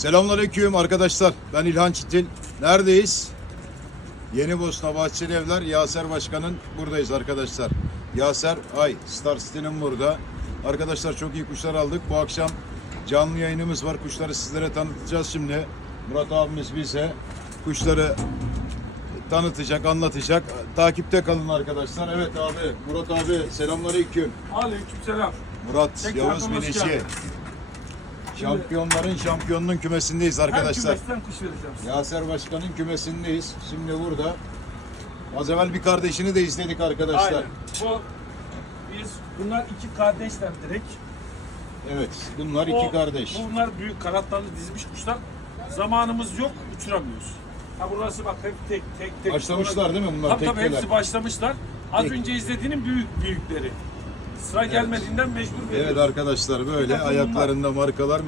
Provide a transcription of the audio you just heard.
Selamünaleyküm arkadaşlar. Ben İlhan Çitil. Neredeyiz? Yeni Bosna Bahçeli Evler Yaser Başkan'ın buradayız arkadaşlar. Yaser Ay Star City'nin burada. Arkadaşlar çok iyi kuşlar aldık. Bu akşam canlı yayınımız var. Kuşları sizlere tanıtacağız şimdi. Murat abimiz bize kuşları tanıtacak, anlatacak. Takipte kalın arkadaşlar. Evet abi, Murat abi selamünaleyküm. Aleykümselam. Murat Tekrar Yavuz geldin. Şampiyonların şampiyonunun kümesindeyiz Her arkadaşlar. kümesten kuş vereceğim size. Yaser Başkan'ın kümesindeyiz. Şimdi burada. Az evvel bir kardeşini de izledik arkadaşlar. Aynen. Bu biz bunlar iki kardeşler direkt. Evet, bunlar iki O- kardeş. Bunlar büyük kanatlarlı dizmiş kuşlar. Zamanımız yok, uçuramıyoruz. Ha burası bak hep tek tek tek. Başlamışlar değil mi bunlar Tabii tabii hepsi başlamışlar. Az Tek. önce izlediğinin büyük büyükleri. Sıra gelmediğinden mecbur Evet veriyoruz. arkadaşlar böyle bunlar- ayaklarında markalar